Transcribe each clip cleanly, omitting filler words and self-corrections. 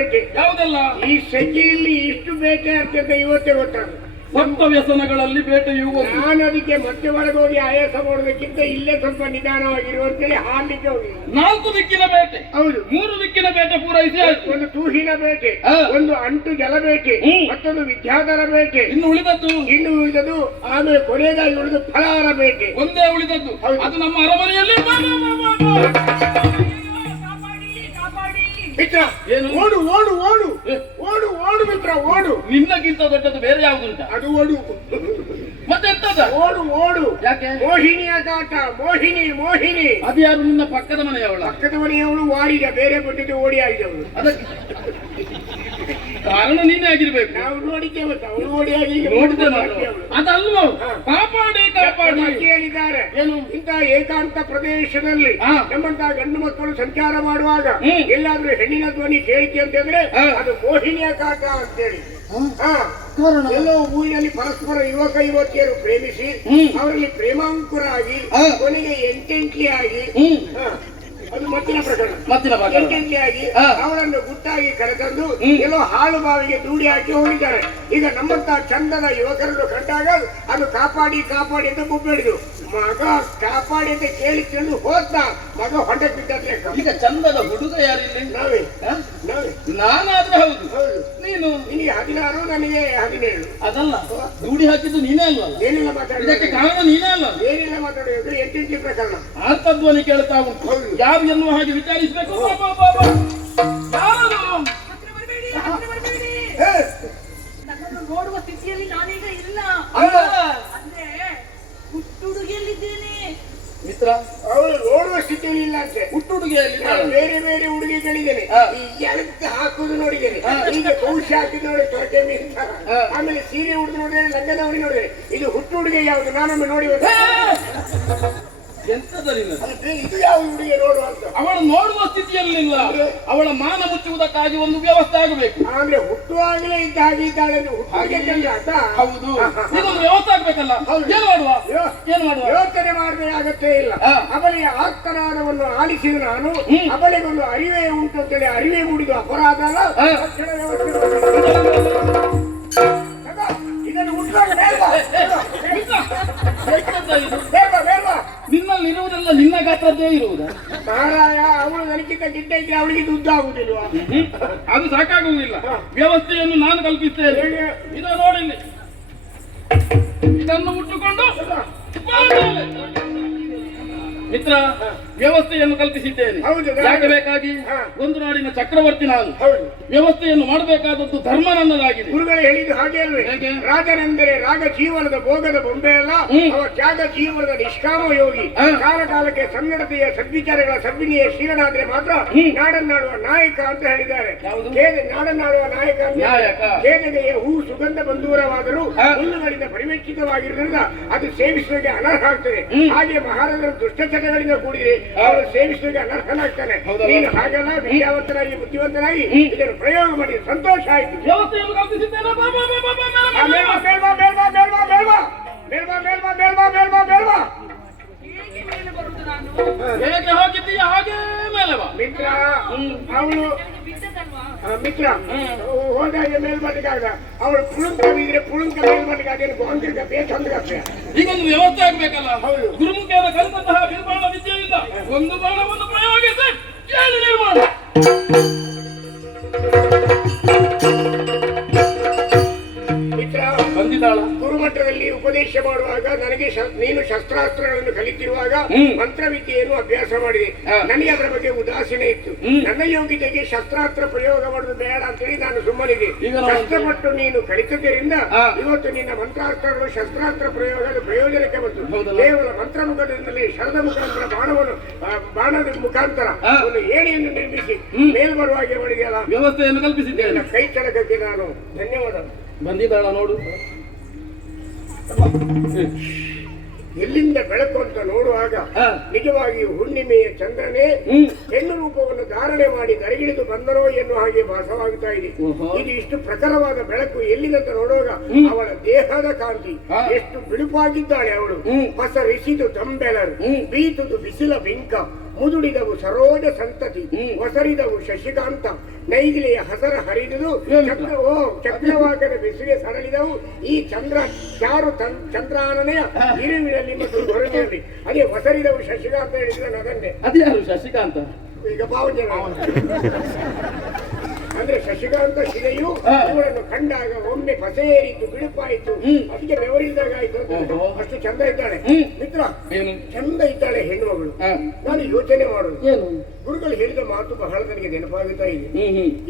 ಬೇಟೆ ಯಾವುದೆಲ್ಲ ಈ ಸೆಕೆಯಲ್ಲಿ ಇಷ್ಟು ಬೇಟೆ ಅಂತ ಇವತ್ತೇ ಗೊತ್ತಾಗ. ಸಪ್ತ ವ್ಯಸನಗಳಲ್ಲಿ ಬೇಟೆಯು ಒಂದು. ನಾನು ಅದಕ್ಕೆ ಮತ್ತೆ ಹೊರಗೋಗಿ ಆಯಾಸ ಮಾಡೋದಕ್ಕಿಂತ ಇಲ್ಲೇ ಸ್ವಲ್ಪ ನಿಧಾನವಾಗಿರುವಂತೇಳಿ ಹಾರ್ಲಿಕ್ಕೆ ಹೋಗಿ 4 ದಿಕ್ಕಿನ ಬೇಟೆ. ಹೌದು, 3 ದಿಕ್ಕಿನ ಬೇಟೆ ಪೂರೈಸಿ ಆಯ್ತು. ಒಂದು ತೂಹಿನ ಬೇಟೆ, ಒಂದು ಅಂಟು ಜಲ ಬೇಟೆ, ಮತ್ತೊಂದು ವಿದ್ಯಾಧರ ಬೇಟೆ, ಇನ್ನು ಉಳಿದದ್ದು ಆಮೇಲೆ ಕೊನೆಯದಾಗಿ ಉಳಿದು ಫಲಹಾರ ಬೇಟೆ ಒಂದೇ ಉಳಿದದ್ದು. ಅದು ನಮ್ಮ ಅರಮನೆಯಲ್ಲಿ ಮಿತ್ರ. ಓಡು ಓಡು ಓಡು ಓಡು ಓಡು ಮಿತ್ರ, ಓಡು. ನಿನ್ನಗಿಂತ ದೊಡ್ಡದು ಬೇರೆ ಯಾವುದುಂಟ? ಅದು ಓಡು. ಮತ್ತೆ ಎಂತದ? ಓಡು ಓಡು. ಯಾಕೆ? ಮೋಹಿನಿಯ ಕಾಟ. ಮೋಹಿನಿ ಮೋಹಿನಿ. ಅದು ಯಾರು? ನಿನ್ನ ಪಕ್ಕದ ಮನೆಯವಳ? ಪಕ್ಕದ ಮನೆಯವಳು ವಾಡಿದ, ಬೇರೆ ಬಿಟ್ಟಿದ್ದು ಓಡಿ ಆಗಿದವಳು. ಅದಕ್ಕೆ ಕಾರಣ ನೀನೇ ಆಗಿರ್ಬೇಕು. ನಾವು ನೋಡಿದ್ದೇವೆ, ಅವಳು ಓಡಿ ಆಗಿ ನೋಡಿದ್ದೆ. ಅದಲ್ವೋ ಕಾಪಾಡಿ ಕಾಪಾಡಿ ಹೇಳಿದ್ದಾರೆ. ಏನು? ಇಂತಹ ಏಕಾಂತ ಪ್ರದೇಶದಲ್ಲಿ ನಮ್ಮಂತಹ ಗಂಡು ಮಕ್ಕಳು ಸಂಚಾರ ಮಾಡುವಾಗ ಎಲ್ಲಾದ್ರೂ ಹೆಣ್ಣಿನ ಧ್ವನಿ ಕೇಳಿಕೆ ಅಂತಂದ್ರೆ ಅದು ಮೋಹಿನಿಯ ಕಾಟ ಅಂತೇಳಿ. ಎಲ್ಲೋ ಊರಿನಲ್ಲಿ ಪರಸ್ಪರ ಯುವಕ ಯುವತಿಯರು ಪ್ರೇಮಿಸಿ ಅವರಲ್ಲಿ ಪ್ರೇಮಾಂಕುರ ಆಗಿ ಕೊನೆಗೆ ಎಂಟೆಂಟ್ಲಿ ಆಗಿ ಅದು ಮತ್ತಿನ ಪ್ರಕರಣ. ಎಂಟೆಂಟ್ಲಿ ಆಗಿ ಅವರನ್ನು ಗುಟ್ಟಾಗಿ ಕರೆತಂದು ಎಲ್ಲೋ ಹಾಳು ಬಾವಿಗೆ ದೂಡಿ ಹಾಕಿ ಹೋಗಿದ್ದಾರೆ. ಈಗ ನಮ್ಮಂತ ಚಂದದ ಯುವಕರನ್ನು ಕಂಡಾಗ ಅದು ಕಾಪಾಡಿ ಕಾಪಾಡಿ ಅಂತ ಮುಬ್ಬೇಡಿದ್ರು. ಮಗ ಕಾಪಾಡಿ ಅಂತ ಕೇಳಿ ತಿಳಿದು ಹೋದ ಮಗ ಹೊಂಡ ಬಿಟ್ಟದ್ರೆ. ಈಗ ಚಂದದ ಹುಡುಗ ಯಾರಿಲ್ಲ? ನಾವೇ. ನಾನಾದ್ರೆ ಹೌದು, ನೀನು ನಿನಗೆ 16, ನನಗೆ 17. ಅದಲ್ಲ, ದೂಡಿ ಹಾಕಿದ್ದು ನೀನೇ ಅಲ್ವಲ್ಲ? ಏನಿಲ್ಲ ಮಾತಾಡ, ಇದಕ್ಕೆ ಕಾರಣ ನೀನೇ ಅಲ್ಲ. ಏನಿಲ್ಲ ಮಾತಾಡೋದು, ಎಂಟೆಂಟ್ಲಿ ಪ್ರಕರಣ. ಆರ್ತಧ್ವನಿ ಕೇಳ್ತಾ ಉಂಟು. ಯಾರು ಎನ್ನುವ ಹಾಗೆ ವಿಚಾರಿಸಬೇಕು. ನೋಡುವ ಸ್ಥಿತಿಯಲ್ಲಿ ನಾನೀಗ ಇಲ್ಲ. ಅಂದ್ರೆ ಹುಟ್ಟುಡುಗಿಯಲ್ಲಿದ್ದೇನೆ ಮಿತ್ರ. ಅವಳು ನೋಡುವ ಸ್ಥಿತಿಯಲ್ಲಿ ಇಲ್ಲ ಅಂತೆ. ಹುಟ್ಟುಡುಗೆಯಲ್ಲಿ ಬೇರೆ ಬೇರೆ ಹುಡುಗಿಗಳಿದ್ದೇನೆ. ಈ ಎಳತ್ತು ಹಾಕುದು ನೋಡಿದ್ದೇನೆ, ಈಗ ಕೌಶಿ ಹಾಕಿದ್ ನೋಡಿ ತೊರಕೆ ಮೀನ್ ತರ. ಆಮೇಲೆ ಸೀರೆ ಉಡುದು ನೋಡಿದ್ರೆ, ಲಂಗದವಣಿ ನೋಡಿದ್ರೆ. ಇದು ಹುಟ್ಟುಡುಗೆ ಯಾವುದು? ನಾನೊಮ್ಮೆ ನೋಡಿ ಇದು ಯಾವ ಹುಡುಗಿ ನೋಡುವ ಅಂತ. ಅವಳು ನೋಡುವ ಸ್ಥಿತಿಯಲ್ಲಿಲ್ಲ. ಅವಳ ಮಾನ ಮುಚ್ಚುವುದಕ್ಕಾಗಿ ಒಂದು ವ್ಯವಸ್ಥೆ ಆಗಬೇಕು. ಅಂದ್ರೆ ಹುಟ್ಟುವಾಗಲೇ ಇದ್ದ ಹಾಗೆ ಇದ್ದಾಳೆ. ಹೌದು, ಇದೊಂದು ವ್ಯವಸ್ಥೆ ಆಗ್ಬೇಕಲ್ಲ. ಏನು ಮಾಡುವ? ಯೋಚನೆ ಮಾಡಬೇಕಾಗತ್ತೇ ಇಲ್ಲ. ಅವಳಿಗೆ ಆರ್ತನಾದವನ್ನು ಆಲಿಸಿದ ನಾನು ಅವಳಿಗೊಂದು ಅರಿವೇ ಉಂಟು ಅಂತೇಳಿ ಅರಿವೇ ಮೂಡಿದ ಅಪರಾಧ ಅಲ್ಲ. ಇದನ್ನು ನಿನ್ನಲ್ಲಿ ಇರುವುದೆಲ್ಲ ನಿನ್ನ ಗಾತ್ರದ್ದೇ ಇರುವುದು. ಮಾರಾಯ, ಅವಳು ನನಗಿಂತ ಗಿಡ್ಡ ಇದ್ರೆ ಅವಳಿಗೆ ದುಡ್ಡು ಆಗುದಿಲ್ವಾ? ಅದು ಸಾಕಾಗುವುದಿಲ್ಲ. ವ್ಯವಸ್ಥೆಯನ್ನು ನಾನು ಕಲ್ಪಿಸ್ತೇನೆ. ಇದು ನೋಡಿಲ್ಲಿ, ಇದನ್ನು ಮುಟ್ಟುಕೊಂಡು ಮಿತ್ರ ವ್ಯವಸ್ಥೆಯನ್ನು ಕಲ್ಪಿಸಿದ್ದೇನೆ. ಯಾಕೆ ಬೇಕಾಗಿ? ಒಂದು ನಾಡಿನ ಚಕ್ರವರ್ತಿ ನಾನು. ವ್ಯವಸ್ಥೆಯನ್ನು ಮಾಡಬೇಕಾದದ್ದು ಧರ್ಮ ನನ್ನದಾಗಿದೆ. ಗುರುಗಳು ಹೇಳಿದ್ದು ಹಾಗೆ ಅಲ್ವೇ? ರಾಜನೆಂದರೆ ರಾಗ ಜೀವನದ ಭೋಗದ ಬೊಂಬೆ ಅಲ್ಲ, ಅವ ತ್ಯಾಗ ಜೀವನದ ನಿಷ್ಕಾಮ ಯೋಗಿ. ಕಾಲಕಾಲಕ್ಕೆ ಸನ್ನಡತೆಯ ಸದ್ವಿಚಾರಗಳ ಸದ್ವಿನಿಯ ಶೀಲನಾದ್ರೆ ಮಾತ್ರ ನಾಡನ್ನಾಡುವ ನಾಯಕ ಅಂತ ಹೇಳಿದ್ದಾರೆ. ನಾಡನ್ನಾಡುವ ನಾಯಕ ಕೇದಗೆಯ ಹೂ ಸುಗಂಧ ಬಂದೂರವಾದರೂ ಹುಲ್ಲುಗಳಿಂದ ಪರಿವೇಕ್ಷಿತವಾಗಿರುವುದರಿಂದ ಅದು ಸೇವಿಸುವಗೆ ಅನರ್ಹ ಆಗ್ತದೆ. ಹಾಗೆ ಮಹಾರಾಜರು ದುಷ್ಟಚಟಗಳಿಂದ ಕೂಡಿದೆ, ಅವರು ಸೇವಿಸುವಗೆ ಅನರ್ಹನಾಗ್ತಾನೆ. ನೀನು ಹಾಗೆಲ್ಲ ವಿದ್ಯಾವಂತನಾಗಿ ಬುದ್ಧಿವಂತನಾಗಿ ಇದನ್ನು ಪ್ರಯೋಗ ಮಾಡಿ ಸಂತೋಷ ಆಯಿತು. ಹೇಗೆ ಹೋಗಿದ್ದೀಯ ಹಾಗೆ ಮೇಲೆ ಬಾ ಮಿತ್ರ. ಅವಳು ಮಿತ್ರ ಹೋದಾಗ ಮೇಲ್ಬಟ್ಟಿಗಾಗ ಅವಳು ಪುಳುಂಕ ಬಿದ್ರೆ ಪುಳುಂಕ ಮೇಲ್ಬಟ್ಟಿಗಾಗ ಈಗೊಂದು ವ್ಯವಸ್ಥೆ ಆಗ್ಬೇಕಲ್ಲ. ಗುರುಮುಖಿಯನ್ನು ಕಲಿತಂತಹ ನಿರ್ಮಾಣ ವಿದ್ಯೆಯಿಂದ ಒಂದು ಬಾಣವನ್ನು ಪ್ರಯೋಗಿಸಿ ಏನು ನಿರ್ಮಾಣ. ಗುರುಮಠದಲ್ಲಿ ಉಪದೇಶ ಮಾಡುವಾಗ ನನಗೆ ನೀನು ಶಸ್ತ್ರಾಸ್ತ್ರಗಳನ್ನು ಕಲಿತಿರುವಾಗ ಮಂತ್ರವಿದ್ಯೆಯನ್ನು ಅಭ್ಯಾಸ ಮಾಡಿದೆ. ನನಗೆ ಅದರ ಬಗ್ಗೆ ಉದಾಸೀನ ಇತ್ತು. ನನ್ನ ಯೋಗ್ಯತೆಗೆ ಶಸ್ತ್ರಾಸ್ತ್ರ ಪ್ರಯೋಗ ಮಾಡುವುದು ಬೇಡ ಅಂತೇಳಿ ನಾನು ಸುಮ್ಮನಿದೆ. ಕಷ್ಟಪಟ್ಟು ನೀನು ಕಲಿತದ್ದರಿಂದ ಇವತ್ತು ನಿನ್ನ ಮಂತ್ರಾಸ್ತ್ರಗಳು ಶಸ್ತ್ರಾಸ್ತ್ರ ಪ್ರಯೋಗದ ಪ್ರಯೋಜನಕ್ಕೆ ಬಂತು. ಕೇವಲ ಮಂತ್ರ ಮುಖದಿಂದಲೇ ಶರದ ಮುಖಾಂತರ ಬಾಣದ ಮುಖಾಂತರ ಒಂದು ಏಣಿಯನ್ನು ನಿರ್ಮಿಸಿ ಮೇಲ್ಬರುವ ಹಾಗೆ ಮಾಡಿದೆಯಲ್ಲ, ವ್ಯವಸ್ಥೆಯನ್ನು ಕಲ್ಪಿಸಿದ್ದೇನೆ. ಕೈ ಚಳಕಕ್ಕೆ ನಾನು ಧನ್ಯವಾದ. ಬಂದಿದ್ದಾಳ ನೋಡು. ಎಲ್ಲಿಂದ ಬೆಳಕು ಅಂತ ನೋಡುವಾಗ ನಿಜವಾಗಿ ಹುಣ್ಣಿಮೆಯ ಚಂದ್ರನೇ ಹೆಣ್ಣು ರೂಪವನ್ನು ಧಾರಣೆ ಮಾಡಿ ದರಗಿಳಿದು ಬಂದರೋ ಎನ್ನುವ ಹಾಗೆ ಭಾಸವಾಗುತ್ತಾ ಇದೆ. ಇದು ಇಷ್ಟು ಪ್ರಖರವಾದ ಬೆಳಕು ಎಲ್ಲಿಂದ ನೋಡುವಾಗ ಅವಳ ದೇಹದ ಕಾಂತಿ ಎಷ್ಟು ಬಿಳುಪಾಗಿದ್ದಾಳೆ. ಅವಳು ಹೊಸ ರಿಸಿದು ತಂಬೆಲರು, ಬೀತುದು ಬಿಸಿಲ ಬಿಂಕ, ಮುದುಡಿದವು ಸರೋಜ ಸಂತತಿ, ಒಸರಿದವು ಶಶಿಕಾಂತ, ನೈದಿಲೆಯ ಹಸರ ಹರಿದುದು, ಚಕ್ರವಾಕದ ಬೆಸುಗೆ ಸರಳಿದವು ಈ ಚಂದ್ರಾನನೆಯ ಇರುವಿನಲ್ಲಿ ಮತ್ತು ಹೊರನಲ್ಲಿ. ಅದೇ ಹೊಸರಿದವು ಶಶಿಕಾಂತ ಹೇಳಿದ್ರೆ ಅದನ್ನೇ. ಅದೇ ಯಾರು ಶಶಿಕಾಂತ? ಈಗ ಭಾವಜನ ಅಂದ್ರೆ ಶಶಿಕಾಂತ ಶಿಲೆಯು ಇವಳನ್ನು ಕಂಡಾಗ ಒಮ್ಮೆ ಪಸೇರಿತ್ತು, ಬಿಡುಪಾಯಿತು, ಅದಕ್ಕೆ ಬೆವರಿದಾಗ ಆಯ್ತು. ಅಷ್ಟು ಚಂದ ಇದ್ದಾಳೆ ಮಿತ್ರ, ಚಂದ ಇದ್ದಾಳೆ ಹೆಣ್ಣು ಮಗಳು. ನಾನು ಯೋಚನೆ ಮಾಡೋದು, ಗುರುಗಳು ಹೇಳಿದ ಮಾತು ಬಹಳ ನನಗೆ ನೆನಪಾಗುತ್ತಾ ಇದೆ.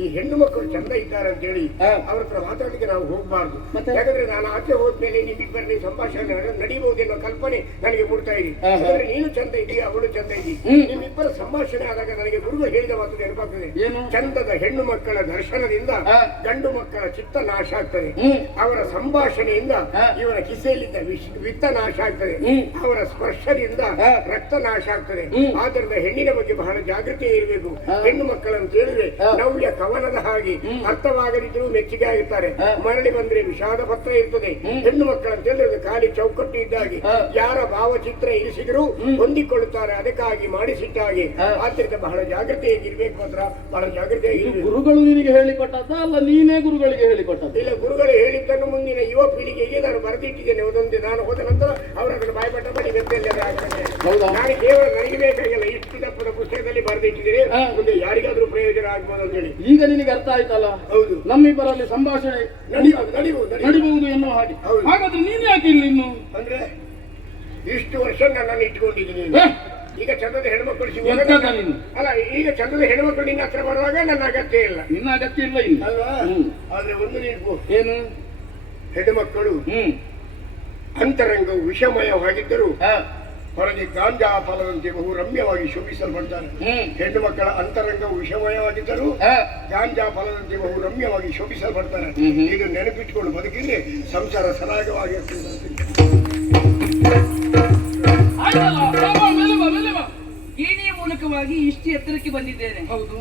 ಈ ಹೆಣ್ಣು ಮಕ್ಕಳು ಚಂದ ಇದ್ದಾರೆ ಅಂತ ಹೇಳಿ ಅವ್ರ ಹತ್ರ ಮಾತಾಡಲಿಕ್ಕೆ ನಾವು ಹೋಗ್ಬಾರ್ದು. ಯಾಕಂದ್ರೆ ನಾನು ಆಚೆ ಹೋದ್ಮೇಲೆ ನಿಮ್ಮಿಬ್ಬರಲ್ಲಿ ಸಂಭಾಷಣೆ ನಡೀಬಹುದು ಎನ್ನುವ ಕಲ್ಪನೆ ನನಗೆ ಮೂಡ್ತಾ ಇದೆ. ಯಾಕಂದ್ರೆ ನೀನು ಚಂದ ಇದೀಯ, ಅವಳು ಚಂದ ಇದ್ದೀ, ನಿಮ್ಮಿಬ್ಬರ ಸಂಭಾಷಣೆ ಆದಾಗ ನನಗೆ ಗುರುಗಳು ಹೇಳಿದ ಮಾತು ನೆನಪಾಗ್ತದೆ. ಚಂದದ ಹೆಣ್ಣು ಮಕ್ಕಳ ದರ್ಶನದಿಂದ ಗಂಡು ಮಕ್ಕಳ ಚಿತ್ತ ನಾಶ ಆಗ್ತದೆ, ಅವರ ಸಂಭಾಷಣೆಯಿಂದ ಇವರ ಕಿಸೆಯಲ್ಲಿದ್ದ ವಿತ್ತ ನಾಶ ಆಗ್ತದೆ, ಅವರ ಸ್ಪರ್ಶದಿಂದ ರಕ್ತ ನಾಶ ಆಗ್ತದೆ. ಆದ್ದರಿಂದ ಹೆಣ್ಣಿನ ಬಗ್ಗೆ ಬಹಳ ಜಾಗೃತಿ ಇರಬೇಕು. ಹೆಣ್ಣು ಮಕ್ಕಳನ್ನು ಕೇಳಿದ್ರೆ ನವ್ಯ ಕವನದ ಹಾಗೆ ಅರ್ಥವಾಗದಿದ್ರೂ ಮೆಚ್ಚುಗೆ ಆಗುತ್ತಾರೆ, ಮರಳಿ ಬಂದ್ರೆ ವಿಷಾದ ಪತ್ರ ಇರ್ತದೆ. ಹೆಣ್ಣು ಮಕ್ಕಳಂತ ಹೇಳಿದ್ರೆ ಖಾಲಿ ಚೌಕಟ್ಟು ಇದ್ದಾಗೆ, ಯಾರ ಭಾವಚಿತ್ರ ಇರಿಸಿದ್ರು ಹೊಂದಿಕೊಳ್ಳುತ್ತಾರೆ, ಅದಕ್ಕಾಗಿ ಮಾಡಿಸಿಟ್ಟ ಹಾಗೆ. ಆದ್ದರಿಂದ ಬಹಳ ಜಾಗೃತಿಯಾಗಿರ್ಬೇಕು ಮಾತ್ರ, ಬಹಳ ಜಾಗೃತಿಯಾಗಿರ್ಬೇಕು. ಗುರುಗಳು ನಿನಗೆ ಹೇಳಿಕೊಟ್ಟದ್ದ ಅಲ್ಲ ನೀನೇ ಗುರುಗಳಿಗೆ ಹೇಳಿಕೊಟ್ಟದ್ದು? ಇಲ್ಲ, ಗುರುಗಳು ಹೇಳಿದ್ದನ್ನು ಮುಂದಿನ ಯುವ ಪೀಳಿಗೆಗೆ ನಾನು ಬರೆದಿಟ್ಟಿದ್ದೇನೆ. ಒಂದೊಂದು ನಾನು ಹೋದ ನಂತರ ಅವರು ಅದನ್ನು ಬಾಯ್ಪಾಠ ಮಾಡಿ ಬೆತ್ತಲ್ಲಿ ಆಗ್ತದೆ. ನಾನು ಕೇವಲ ನನಗೆ ಬೇಕಾಗಿಲ್ಲ, ಇಷ್ಟು ದಪ್ಪದ ಪುಸ್ತಕದಲ್ಲಿ ಬರೆದಿಟ್ಟಿದ್ದೇನೆ, ಮುಂದೆ ಯಾರಿಗಾದ್ರೂ ಪ್ರಯೋಜನ ಆಗ್ಬೋದು ಅಂತ ಹೇಳಿ. ಈಗ ನಿನಗೆ ಅರ್ಥ ಆಯ್ತಲ್ಲ? ಹೌದು, ನಮ್ಮಿಬ್ಬರಲ್ಲಿ ಸಂಭಾಷಣೆ ನಡಿಬಹುದು ಎನ್ನುವ ಹಾಗೆ. ಹಾಗಾದ್ರೆ ನೀನ್ ಯಾಕೆ ಇಲ್ಲ ಇನ್ನು? ಅಂದ್ರೆ ಇಷ್ಟು ವರ್ಷ ನನ್ನನ್ನು ಇಟ್ಕೊಂಡಿದ್ದೀನಿ. ಈಗ ಚಂದದ ಹೆಣ್ಮಕ್ಳು ಸಿಗುವಾಗ ಅಲ್ಲ, ಈಗ ಚಂದದ ಹೆಣ್ಮಕ್ಳು ನಿನ್ನ ಹತ್ರ ಬರುವಾಗ ನನ್ನ ಅಗತ್ಯ ಇಲ್ಲ, ನಿನ್ನ ಅಗತ್ಯ ಇಲ್ಲ ಇನ್ನು ಅಲ್ವಾ? ಆದ್ರೆ ಒಂದು ನೀನು ಏನು, ಹೆಣ್ಣುಮಕ್ಕಳು ಅಂತರಂಗವು ವಿಷಮಯವಾಗಿದ್ದರೂ ಹೊರಗೆ ಗಾಂಜಾ ಫಲದಂತೆ ಬಹು ರಮ್ಯವಾಗಿ ಶೋಭಿಸಲ್ಪಡ್ತಾರೆ. ಹೆಣ್ಣು ಮಕ್ಕಳ ಅಂತರಂಗವು ವಿಷಮಯವಾಗಿದ್ದರೂ ಗಾಂಜಾ ಫಲದಂತೆ ಬಹು ರಮ್ಯವಾಗಿ ಶೋಭಿಸಲ್ಪಡ್ತಾರೆ. ಇದು ನೆನಪಿಟ್ಟುಕೊಂಡು ಬದುಕಿದ್ರೆ ಸಂಸಾರ ಸರಾಗವಾಗಿರ್ತದೆ. ಏಣಿಯ ಮೂಲಕವಾಗಿ ಇಷ್ಟು ಎತ್ತರಕ್ಕೆ ಬಂದಿದ್ದೇನೆ. ಹೌದು.